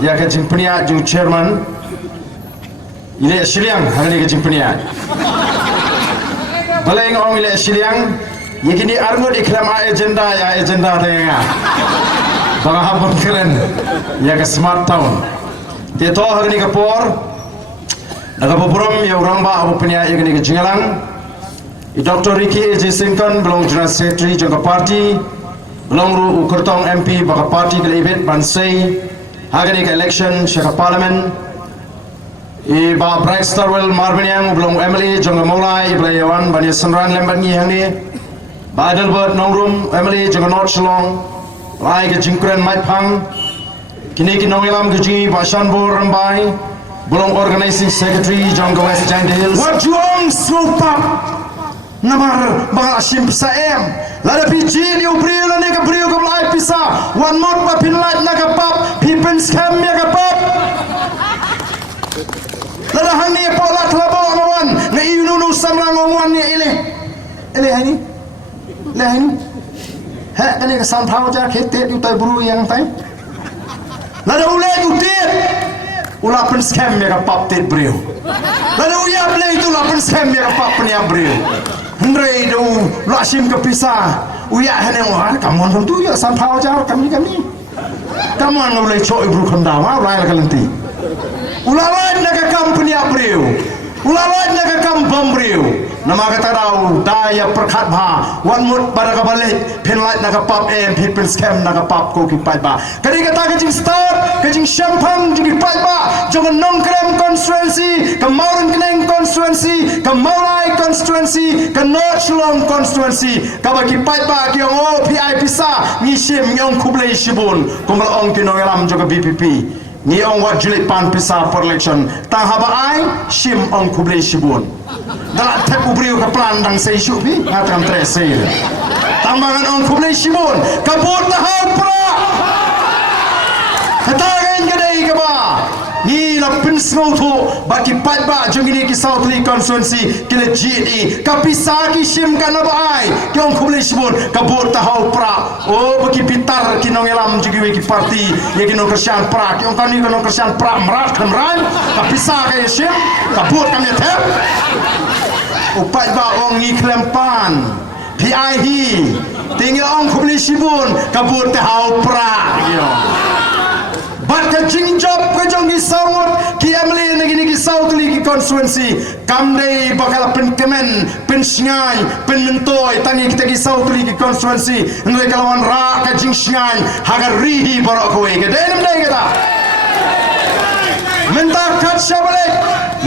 ya ke jimpenia jung chairman ile siliang hari ke jimpenia balai ngong ile siliang yakini arngot iklam agenda ya agenda tengah bang habon keren ya ke smart town dia to hari ke por daga boborom ya orang ba abu penia yakini ke jingalang Dr. Ricky A.J. Singkon belong General Secretary jangka parti belong ru ukurtong MP baka parti ke lebet bansai hagani ke election syaka parliament ba Bright Starwell Marbeniang belong MLA jangka Maulai Iblayawan bani Senran lembat ngi hang ni ba Adelbert Nongrum MLA jangka North Shillong lai ke jingkuren Mai Phang kini ki nongilam ke jingi ba Shanbor Rambai belong organizing secretary jangka West Giant Hills Wajuang Slopap Namar bang asim saem lada piji ni ubriu la nega briu ke belai pisa one more pa pin light naga pap pipen scam ya pap lada hani pola thlabo awan na inunu samlang ongwan ni ile hani le hani ha ani ka sam thau ja khete tu tai buru yang tai lada ule tu tit ula pen scam ya pap tit briu lada uya play tu la pen scam ya pap ni briu Hendrai do lasim ke pisah uya hene wah kamu tu ya sampau jauh kami kamu ngulai cok ibu kendawa ulai kalenti ulai naga company abriu ulai naga kampam briu nama kata rau daya perkat bah wan mut pada kabalik pen light naga pap people scam naga pap ko ki pai ba kadi kata kajing start kajing champagne jing pai ba jangan nongkrem constituency ke Mauren Keneng constituency ke Maulai constituency ke North Shillong constituency ka bagi pai ba ki ong PI pisa ni sim ngong kublai sibun kumal ong kinongelam juga BPP ni ong wat julit pan pisa per election tang haba ai sim ong kublai sibun dalam tak ubriu ke plan dang sei syu bi ngatan trese tambangan ong kublai sibun kabut tahal pra katagan gedai ke ba ni la pensau tu bagi pai ba jongini ki South Lee constituency kile GE kapisa ki sim kana bai ki ong kublai sibun kabut tahal pra oh bagi pitar ki nongelam jigi ki parti ye ki nongkersian pra ki ong kani ki nongkersian pra merat kamran kapisa ka sim kabut kami tep upai ba ong ngi klempan PI hi tinggal ong kublai sibun kabut tahal pra yo bat ka jingjop ka jong ki sawot ki MLA nagi ki South Lee ki constituency kamdei bakal pen kemen pen sngai pen mentoi tangi kita ki South Lee ki constituency ngai kalawan ra ka jing sngai hagar rihi borok kowe ke denem dai kita minta kat syabalik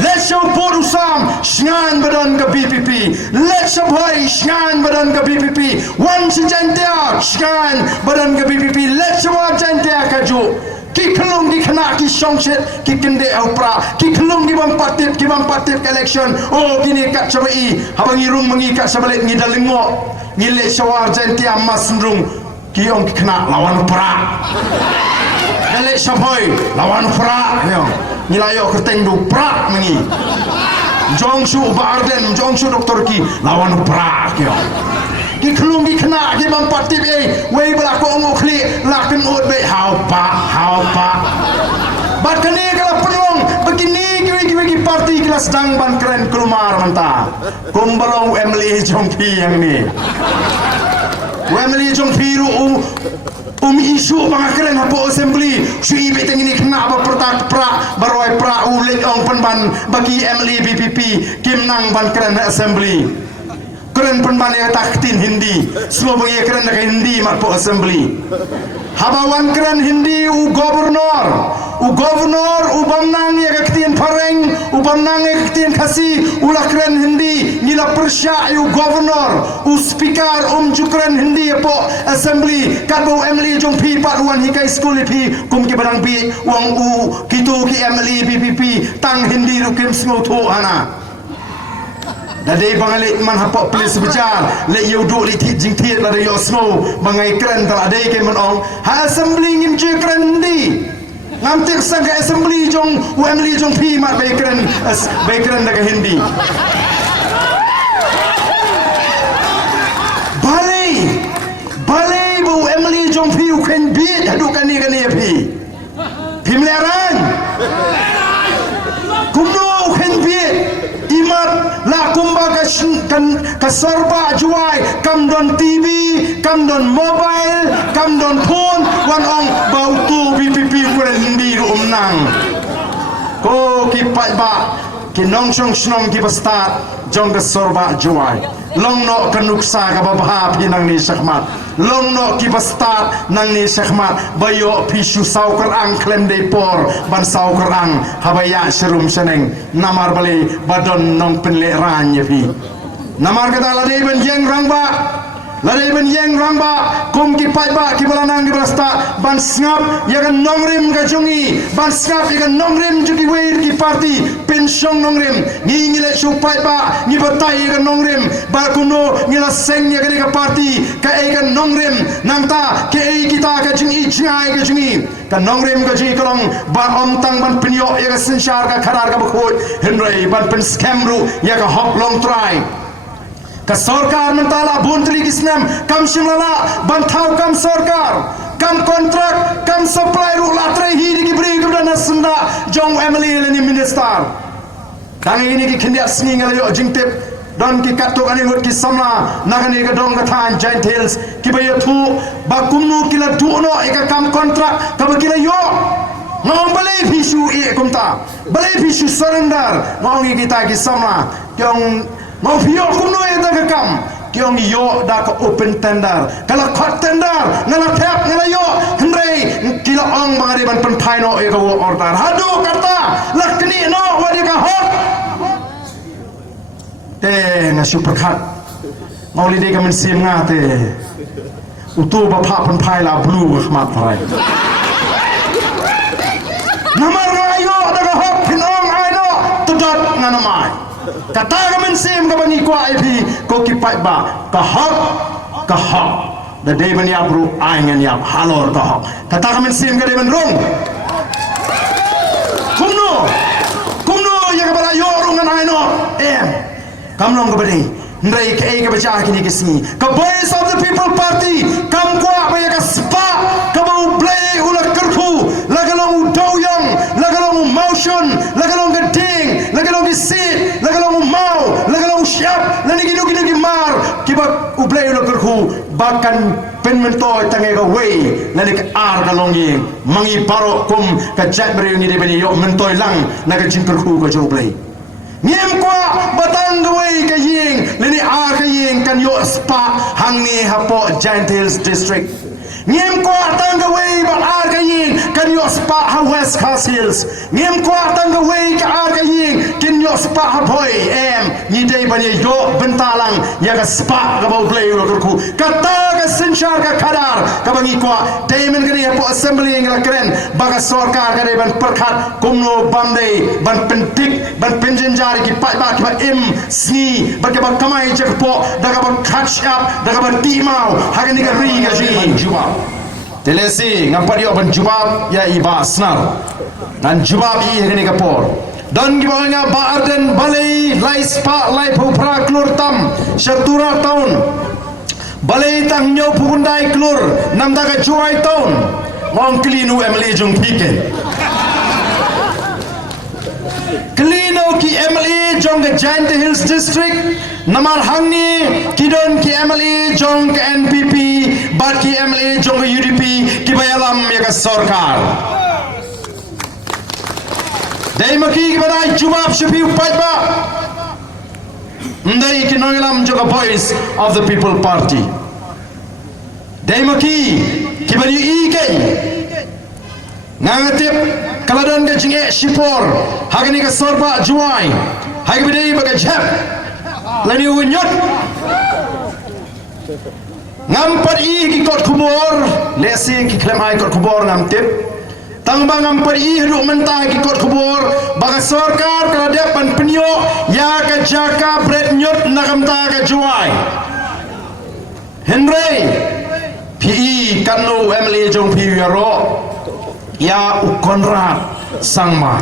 let's show porusam sngai badan ke BPP let's show boy sngai badan ke BPP wan sejantia sngai badan ke BPP let's show jantia kaju ki kelung di kena ki songset ki kende upra ki kelung di bang partit ke election oh gini kat cabai habang irung mengi kat sabalik ngi dalengok ngile syawar jantia masrung ki ong ki kena lawan upra gale syaboy lawan upra yo nilayo kerteng du prak mengi jongshu barden jongshu doktor ki lawan upra yo ki kelung ki kena ki bang partit wei berlaku ong kli laken ut be how pa bat kani kala penong begini ki parti kelas sedang ban keren kelumar manta kumbalong MLA jongpi yang ni MLA jongpi ru isu pangakren hapo assembly sui beteng ini kena apa pertak pra baroi pra ulit ong penban bagi MLA BPP kim nang ban keren assembly keren penban ya taktin Hindi semua bagi keren nak Hindi mapo assembly habawan keren Hindi u governor u bamnang ya kaktin pareng u bamnang ya kaktin kasi ulah keren Hindi nila persya u governor u speaker jukren Hindi po assembly kado MLA jong pi paruan hikai school pi kum ki barang pi wang u kitu ki MLA BPP tang Hindi rukim smoto ana Dadai bangalik man hapok polis bejar le yuduk li tit jing tit la yo snow bangai keren tal adai ke man ong ha assembly ngim je keren di ngam tik sang assembly jong MLA jong pi mat bai keren daga Hindi balai bu MLA jong pi u ken bi hadu kani pi melera ka sorba juai kam don TV kam don mobile kam don phone wan ong bau tu BPP kuren hindi nang ko ki ba ki nong chong shnong ki basta jong ka sorba juai long no kanuksa ka babha pinang ni sakmat long no ki basta nang ni sakmat bayo pishu saukar ang klem de por ban saukar ang habaya serum seneng namar bali badon nong penle ranya pi namar kata ladai ben jeng rangba ladai ben jeng rangba kum ki ba ki balanang ki basta ban snap ya kan nongrim ka jungi ban snap ya kan nongrim juki weir ki party pensiong nongrim ni ngile chu ba ni batai ya kan nongrim ba kuno ngila seng ya kan ka party ka e kan nongrim nangta ke e kita ka jungi jai ka jungi ka nongrim ka jungi kalong ba om tang ban penyo ya ka sensyar ka kharar ka bakhoi henry ban pen scam ru ya ka hop long try ka sarkar mentala buntri kisnam kam shimlala bantau kam sarkar kam kontrak kam supply ru latre hi di bri gudana sunda jong emily ni minister kang ini ki khindia singi ngala yo jingtep don ki katok ani hot ki samla nagani ka dong ka than giant hills ki bayo thu ba kumnu kila duno eka kam kontrak ka ba kila yo ngong balai bisu e kumta balai bisu surrender ngong kita ki samla kyong mau pio kumno eta ka kam kyong yo da ka open tender kala khot tender ngala thap ngala yo hendrei kila ong bangari ban pen phaino e ka wo order hadu karta lakni no wadi ka hot te na super khat mau li de ka men sim nga te utu ba pha pen phai la blue khmat phai namar ngayo da ka hot pinong ai no tudot nganamai kata kamen sim ka bani kwa ipi ko kipai ba ka hok da day man yabru aingan yab halor ka hok kata kamen sim ka day man rong kumno ya ka bala yorungan aino kamnong ka bani ndai ka e ka bacha kini kisni ka voice of the people party kam kwa ba ya ka spa ka ba play ula karpu lagalong doyong lagalong motion lagalong geding lagalong sit lagalong mau lagalong syap lani ginu mar kiba ublay ula karpu bakan penmentoy tangai ka way lani ka ar galong yi mangi baro kum ka jat beri ni de bani yo mentoy lang na ka jing karpu ka joblay Ngiem kwa batang gawai ka ying lini ar ka ying kan yo spa hangni hapo Giant Hills District. Ngiem kwa tang gawai ba ar ka ying kan yo spa ha West Coast Hills. Ngiem kwa tang gawai ka ar ka ying kan yo spa ha boy ni dei bani yo bentalang ya ka spa ka bau play ro ku kata ka senchar ka khadar ka bangi kwa dei men ka ni hapo assembly ngala kren baga sarkar ka dei ban perkhat kumno bande ban pentik ban penjenjar ki pai ba ki ba sni ba ke ba kamai je po daga ba catch up daga ba timau hagani ka ri ga ji jubab telesi ngampa dia ban jubab ya iba snar nan jubab i hagani ka por dan ki ba nga ba arden balai lai spa lai phupra klur tam syatura taun balai tang nyo pugundai klur nam daga juai taun wong klinu emli jung pike Klino ki MLA jong ke Giant Hills District namar hangni kidon ki MLA jong ke NPP bat ki MLA jong ke UDP ki bayalam ya ke sarkar dai maki ki badai jubab shafi upat ba ndai ki noilam jong ke voice of the people party dai maki ki bari ike nangatip kaladon ke jinge shipor hagani ke sorba juai hagi bidai baga jap lani unyot ngampat i ki kot kubor lesi ki klem ai kot kubor ngamtip tangba ngampat i hidup mentah ki kot kubor baga sarkar kada pan penyo ya ka jaka bret nyot nakamta ka juai Henry PE kanu MLA jong PWRO ya Konrad Sangma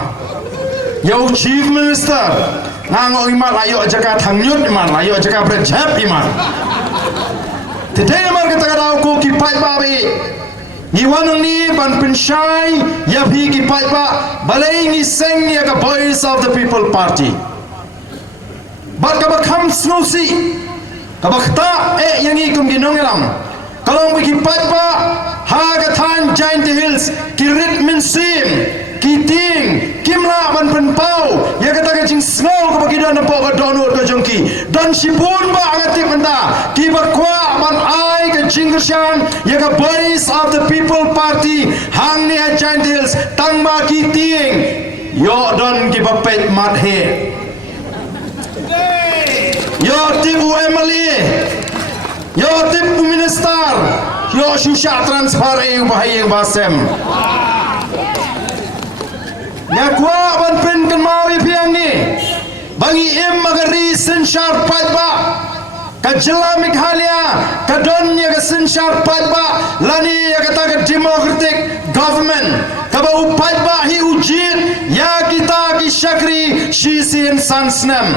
ya Chief Minister ngango imat layo jaka thangyut imat layo jaka berjap imat today mar kita kadau ko ki pai babi ni wanang ni ban penshai ya bhi ki pai ba balai ni seng ya ka voice of the people party bat ka bakham snusi ka bakhta yang ikum ginong elam kalong bagi patba ha ka than giant hills kirit min sim kiting kimla ban penpau ya kata ka jing snow ka bagi dan po ka donor ka jongki dan sipun ba angati benda ki bakwa ban ai ka jinggershan ya ka voice of the people party hang ni giant hills tangba kiting yo don ki bapet mat he yo tibu MLA yo tibu minister yo susah transfer bahaya basem ya kuah ban pen kan mau ipiang ni bangi magari sensyar patba ka jela Meghalaya ka donnya ka sensyar patba lani ya kata ka democratic government ka bau patba hi ujin ya kita ki syakri shisin sansnam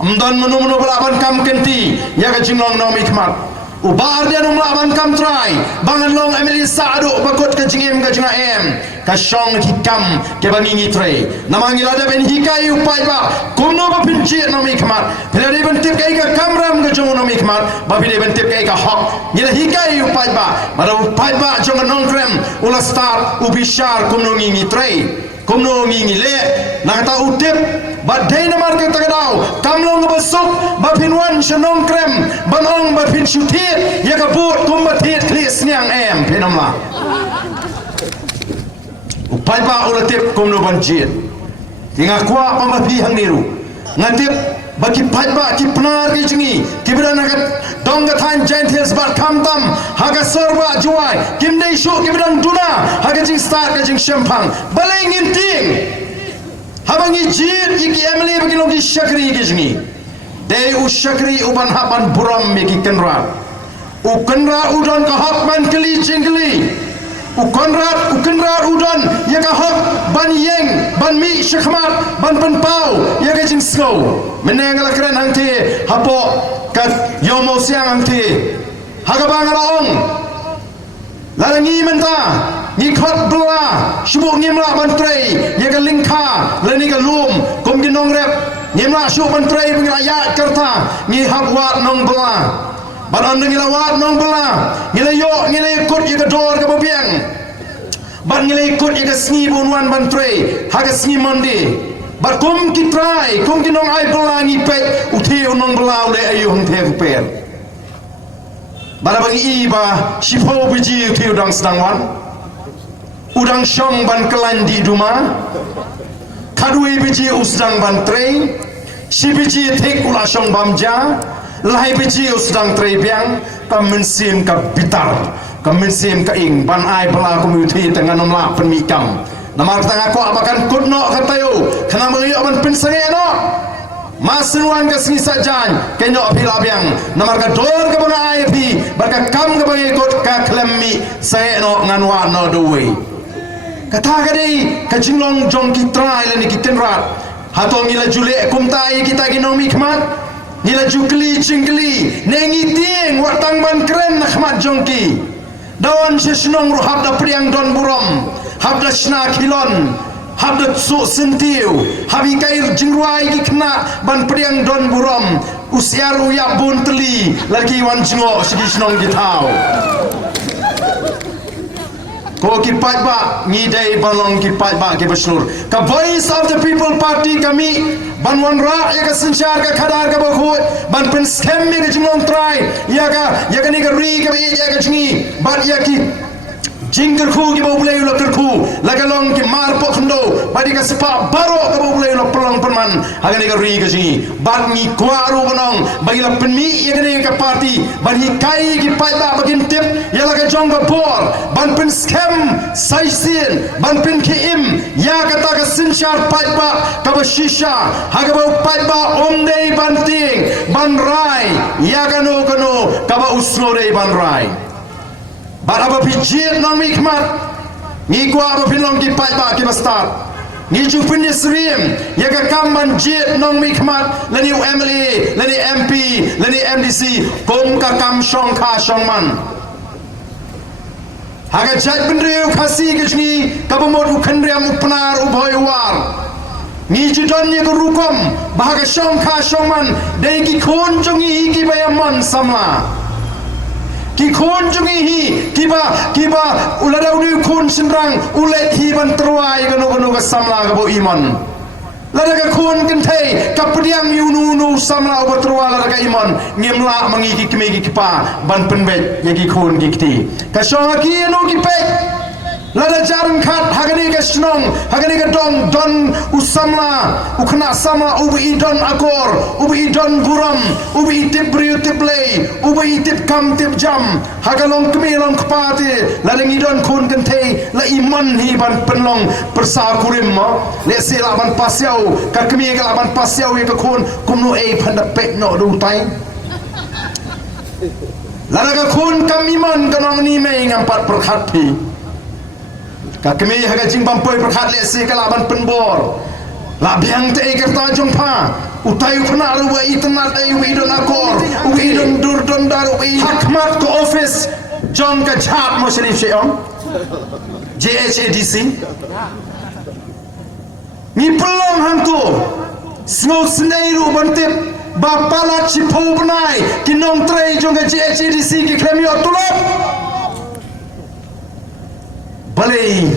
amdan menu belaban kam kenti ya ka jinglong nom ikmat ubar dia nung laban kam try bangan long MLA Saadu bakot ka jingim ka jinga em ka syong hikam ke bangi ngitre namang ilada ben hikai upai ba kumno ba pinci nom ikmat bila dia bentip kai ka kamram ka jong nom ikmat ba bila bentip kai ka hok nila hikai upai ba bara upai ba jong nong krem ula start ubishar kumno ngitre kumno ngile nakata utip badai namar ke tagadaw kamlong besuk bapinwan shanong krem banong bapin syutit ya kabut kumbatit klis niang em pinamla upai ba ulatip kumno banjit tinga kwa pamapi hang niru ngatip bagi pajba ki penar ki jingi ki bedan nakat dong gathan giant hills bar kamtam haga sorba juai kimdei shu ki bedan duna haga jing start ka jing shempang balai nginting habangi jit iki MLA bagi logi syakri ki jingi dei u syakri uban haban buram ki kenra u kenra udon ka hakman keli jingli ukonrat udon ya ka hok ban yeng ban mi syakmat ban penpau ya ka jing slow menengala keren hangti hapo kat yomo siang hangti haga bangaraong lalangi menta ni khot bla shubuk ngimla ban trei ya ka lingkha lani ka lum kom ginong rep ngimla shubuk ban trei pengayat kerta ni hapwat nong bla baron ngilawat nong bela ngilayo ngilayakut ya dor ka babiang ban ngilayakut ya sngi bunwan ban trei haga sngi mandi bar kum ki try kum ki nong ai bela ngi pet uthi nong bela le ayu hong the per bara bagi iba shifo biji uthi udang sedangwan udang syong ban kelandi duma kadui biji usdang ban trei si biji thek ula syong bamja lahai biji sedang terbiang kemensim ke bitar kemensim ke ing ban ai bela komuniti dengan nomla penmikam namar tengah ko abakan kudno katayo kena mengi aban pensange no masenwan ke singi sajan kenyo bilabiang namar ka dor ke bang ai pi baka kam ke bang ikut ka klemmi saya no nganwa no duwe kata kadi ka jinglong jong kitra ile ni kitenrat hatong ila jule kumtai kita ginomi khmat nila jukli cingkli nengi tieng watang ban keren nakhmat jongki dawan sesnong ruhab da priang don burom habda shna khilon habda su sentiu habi kair jingruai ki kena ban priang don burom usiaru ya bun teli lagi wan jingo sigi snong gitau ko ki patba ngidai balong ki patba ki beslur ka voice of the people party kami banwan ra ya ka sensyar ka khadar ka bakhut ban pen scam me ka jinglong try ya ka ni ka ri ka ya ka jingi ban ya ki jingger khu ki bawulay lo kerku lagalong ki mar po khndo badi ka sepa baro ka bawulay lo pelong perman haga ni ka ri ka jingi ban ni kwaru bonong bagi la penmi ya ni ka party ban hi kai ki paida bagin tip ya la ka jong ka por ban pen scam saisin ban pen ki im ya kata ka sensyar paida ka ba shisha haga ba paida omdei banting ban rai ya kano ka ba usnore ban rai baraba pijit nong mikmat ni kwa ba pinong ki paida ki bastar ni jupin yesrim ya ka kamban jit nong mikmat lani MLA lani MP lani MDC kom ka kam shong kha shong man haga jat bendriu khasi ke jni ka bomot ukhandriam upnar ubhoy war Ni judon ye kerukom bahaga syong ka syongman dai ki khon jongi ki bayamon sama ki khon jongi hi kiba ulada uni khon sinrang ulet hi ban terwai gano ga samla ga bo iman lada ga khon kan thei kapdiang yunu samla bo terwa lada ga iman ngemla mangi ki kemegi kipa ban penbet ye ki khon ki kti ka syong ki no ki pe lada jarang khat hagani ka snong hagani ka dong don usamla ukna sama ubi don akor ubi don buram ubi tip briu tip lay ubi tip kam tip jam hagalong kmi long kpati lada ngidon khon kan thei la iman hi ban penlong persa kurim mo le se la ban pasiau ka kmi ka la ban pasiau ye ka khon kumno e phanda pet no du tai lada ka khon kam iman kanong ni me ngampat perkhat thi ka kami haga jing bampoi perkhat le se kala ban penbor la biang te kerta jompa utai phna ru wa itna dai wi don akor wi don dur don dar wi hakmat ko office jong ka chat mo sharif sheong JHADC ni pelong hang tu snow snai ru bantip bapala chipo benai kinong trei jong ka JHADC ki klamio tulop balai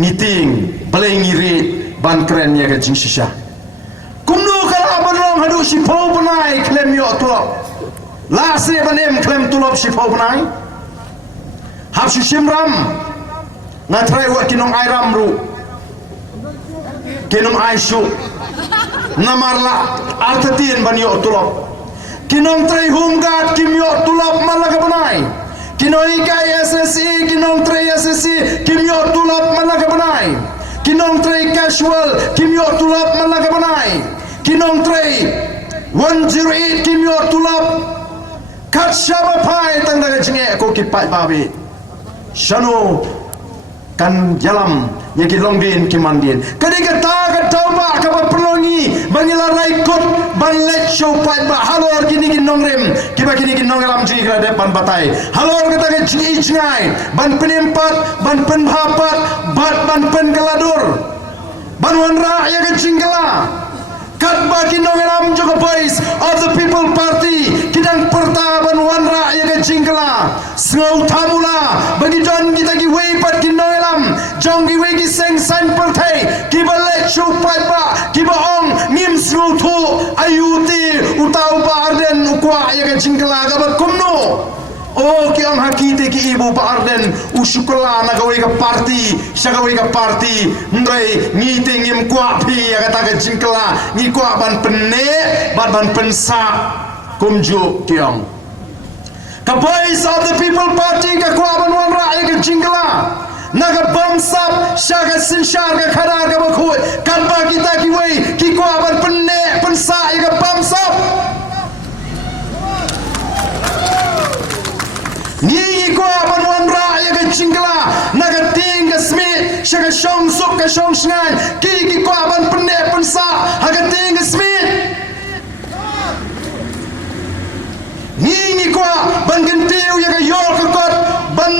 meeting balai ngiri ban keren ya ke jing shisha kumnu kala banong hadu shipo banai klem yo tulop la se banem klem tulop shipo banai hab shimram na trai wa kinong airam ru kinong aishu namarla artatin ban yo tulop kinong trai humgat kim yo tulop malaga banai kinoi kai SSE kinong tray SSE kimyo tulap malaga banai kinong tray casual kimyo tulap malaga banai kinong tray 108 kimyo tulap kat shaba pai tang daga jinge ko kipai babi shano kan jalam yaki longbin kimandin kadi kata ka tauba ka perlongi bangila raikot ban let show pai ba halor kini nongrem kiba kini nonglam ji gra de ban batai halor kata ka ji jingai ban penimpat ban penhapat ban penkeladur ban wanra ya ka jingala kat ba kinonglam juga boys of the people party kidang pertaban wanra ya ka jingala sngau tamula bagi don kita ki wei pat kinonglam jong ki wei ki seng san pertai kiba let show pai ba kiba ong ngim sngau thu ayuti utau ba arden ukwa ya ka jingala ga ba kumno oh ki ang hakite ki ibu pa arden usukla na gawai ka party siya gawai ka party ndray ngite ngim kwa pi ya kata ka jingkla ngi kwa ban penne ban pensa kumju kiong ka boys of the people party ka kwa ban wan ra ya ka jingkla naga bamsap siya ka sinshar ka khara ka bakhoy kan ba kita ki wei ki kwa ban penne pensa ya ka bamsap ni ko ban wan ra ya ga jingla naga ting ga smit shaga shong sup ga shong shngan ki ko ban penne pensa haga ting ga smit ni ko ban gentiu ya ga yo ka kot ban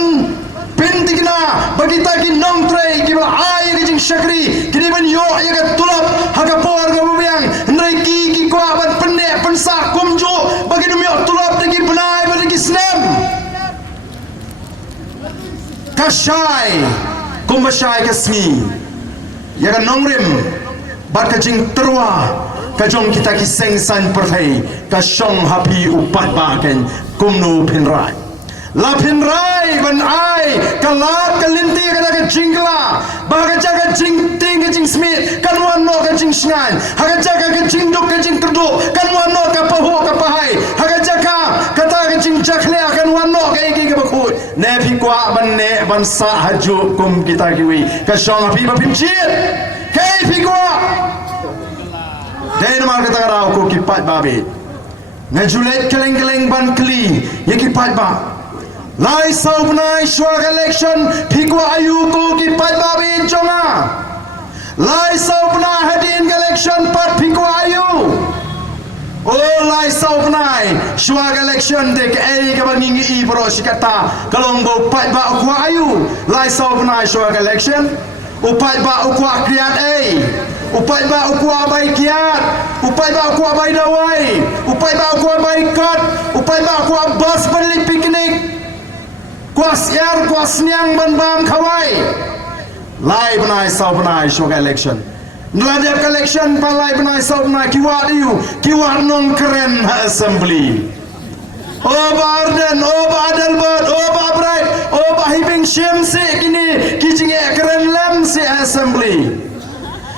pentigna bagi ta ki nong tray ki ba ai ga jing shakri kini ban yo ya ga tulap haga por ga bubiang ndai ki ko ban penne pensa kumjo bagi dum yo tulap ki benai bagi snam kashai kumbashai kasmi ya kan nongrim bat kajing terwa kajong kita ki seng san perthai ka shong hapi upat ba ken kumnu pinrai la pinrai ban ai kalat kalinti ka jingla ba ka jaga jing ting ka jing smith kan wan no ka jing shngan ha ka jaga ka jing duk ka jing kerdu kan wan no ka pahu ka pahai ha ka jaga kata ka jing jakhle kan wan no ka iki ka bakut ne phi kwa ban ne ban sa haju kum kita ki wi ka shong hapi ba pinchit kai phi kwa dai mar kata ra ko ki pat ba be ne julet keleng keleng ban kli ye ki pat ba lai sau benai swag election phikwa ayu ko ki pat ba bin chonga lai sau benai hadin election pat phikwa ayu oh lai sau benai swag election de ke ai ka bangi i bro sikata kalong bo pat ba kwa ayu lai sau benai swag election o pat ba kwa kriat ai upai ba uku abai kiat, upai ba uku abai dawai, upai ba uku abai kat, upai ba uku abas beli piknik, kuas air kuas niang ban bam kawai, lai benai sau benai shoga election, nelajar election palai benai sau benai kiwat iu, kiwat non keren assembly. Oba Arden, Oba Adelbert, Oba Bright, Oba Hibing Shem se kini kijinge keren lem se assembly.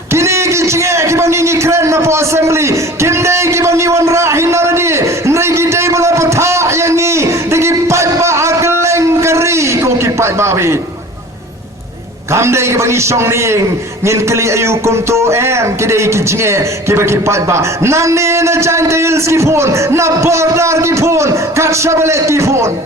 Kini kijinge kibangi keren na po assembly. Kimdei kibangi wan rahin na di. Nai kidei bala patha yang ni degi pat ba akeleng kari ko kipat babi. Kamdei kibangi song ning ngin kali ayu kumto kidei kijinge kibaki pat ba. Nani na jantil skipon na border kipon kat shabelet kipon.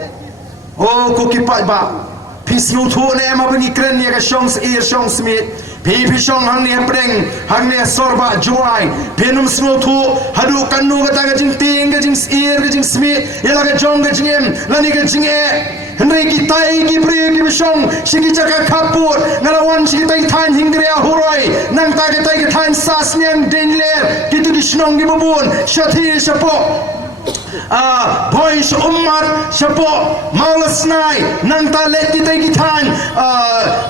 Oh ko kipat ba. Pisnu tu ne abangi kren ya ka shongs shong smith. Pi shong hang ne preng hang ne sorba juai. Penum snu tu hadu kanu kata ka jing ting ka jing ka jing smith. Yala ka jong ka jingem lani ka jinge. Henry kitai ki pri ki shong shigi jaka kapur ngalawan shigi tai than hingrea huroi nang ta ka tai ka than sas niang denler kitu ki shnong ki bubun shathi shapo boys ummat shapo maulas nai nang ta let kita kithan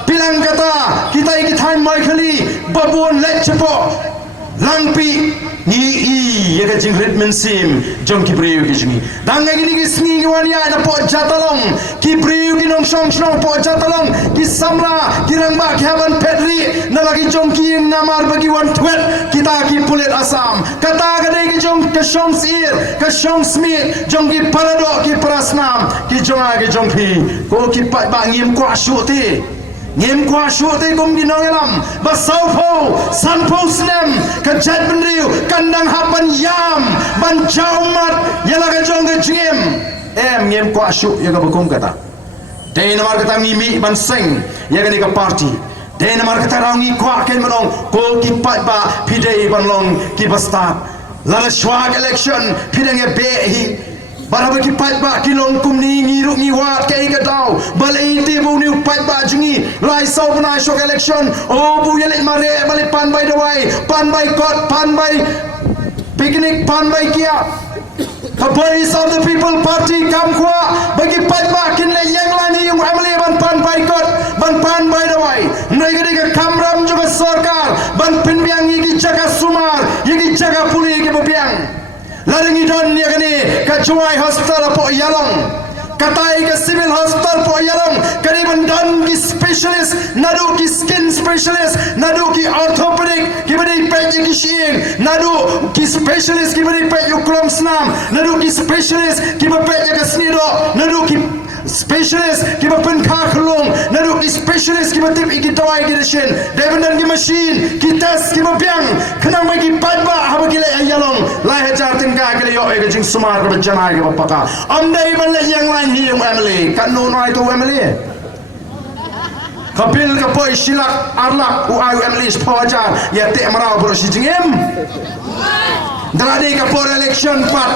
pilang kata kita kithan mai khali babun let shapo langpi ni ya ka jing ritmen sim jong ki breu ki jingi dang ngi ni sngi ki wan ya na po jatalong ki breu ki nong shong shong po jatalong ki samra ki rangba ki haban pedri na lagi jong ki namar bagi wan twet kita ki pulet asam kata ka dei ki jong ka shong sir ka shong smith jong ki parado ki prasnam ki jong phi ko ki pat ba ngim kwa shu ti ngim kwa shu te kum gi nongelam ba sau pho san pho snem ka chat ben riu kandang hapan yam ban jaumat yala ka jong ka jim ngim kwa shu ya ka bukum kata de namar kata ngimi ban sing ya ka ni ka party de namar kata rangi kwa ken manong ko ki pat ba pidei ban long ki basta la swag election pideng e be hi Barabar ki pat ba kilong kumni ngiruk ni wat kai ka dau balai ti bu ni pat ba jungi lai sau na shok election oh bu yele mare balai pan bai dawai pan bai kot pan bai picnic pan bai kia the voice of the people party kam kwa bagi pat ba kin le yang lani yung amle ban pan bai kot ban pan bai dawai nai ga diga kamram juga sarkar ban pinbiang gi jaga sumar gi jaga puli gi bobiang laringi don ya kani kacuai hospital po yalong katai ke civil hospital po yalong kani bandon ki specialist nadu ki skin specialist nadu ki orthopedic ki bani pet ki shin nadu ki specialist ki bani pet ukrom snam nadu ki specialist ki ba pet ka snido nadu ki specialist ki ba pen kha khlong nadu ki specialist ki ba tip ki dawai ki shin devendan ki machine ki test ki ba piang khnang ba ki pat ba ha ba ki le yalong lai hajar tin ka ki le yo e jing sumar ka janai ka paka am dai ban le yang lain hi yung emily kan no noi to emily kapil ka poi silak arlak u ayu emily spoja ya te marau bro si jingem drade ka por election pat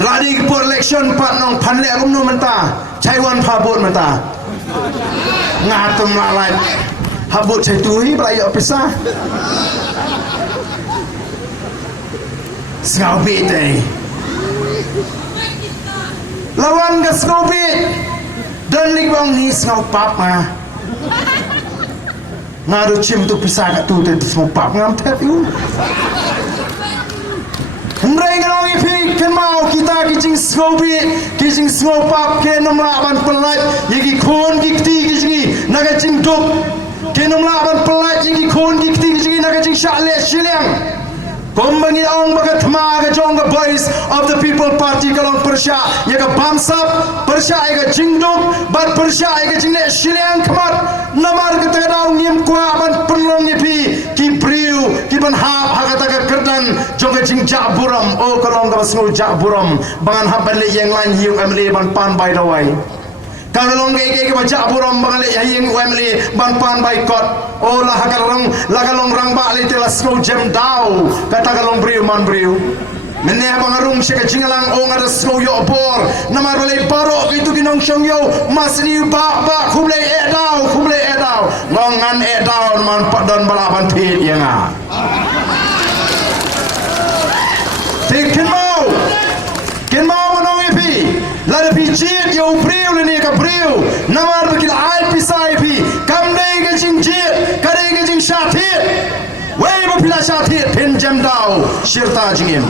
drade ka por election pat nong phan le kum no manta chaiwan pha bot manta ngatum la lai habot chai tui bla yo pisa Sngau bete lawan ka sngau bete dan ligbang ni sngau pap ma ngadu chim tu pisa ka tu te sngau pap ngam tep yu Hendrai ngalong ipi ken mau kita kijing sngau bete kijing sngau pap ke nomla ban pelat yegi khon gikti kijing naga jing duk ke nomla ban pelat yegi khon gikti kijing naga jing shale shiliang Kombangi ong bagat ma ga jong ga voice of the people party kalong persha ya ga bamsap persha ya ga jingduk bar persha ya ga jingne shiliang khamat namar ga ta daw ngim kwa ban penlong ni pi ki priu ki ban hap ha ga ta ga kerdan jong ga jing ja buram o kalong ga basngul ja buram bangan hap ban le yang lan hiu amle ban pan bai dawai kalau long ke baca buram bangale yang family ban pan bai kot oh lah galong rang ba le telas ko jam dau kata galong briu man briu menne bangarung se jingalang o ngada so yo bor namar bale baro itu kinong shong yo masni ba khuble e dau dau ngongan dau man padon balaban pit yang Ken mau menong ipi lada pi jit yo priu le ni ka priu namar bekil ai pisai pi kam dei ke jing jit ka dei ke jing shathit wei bo pila shathit pin jam dau shirta jingim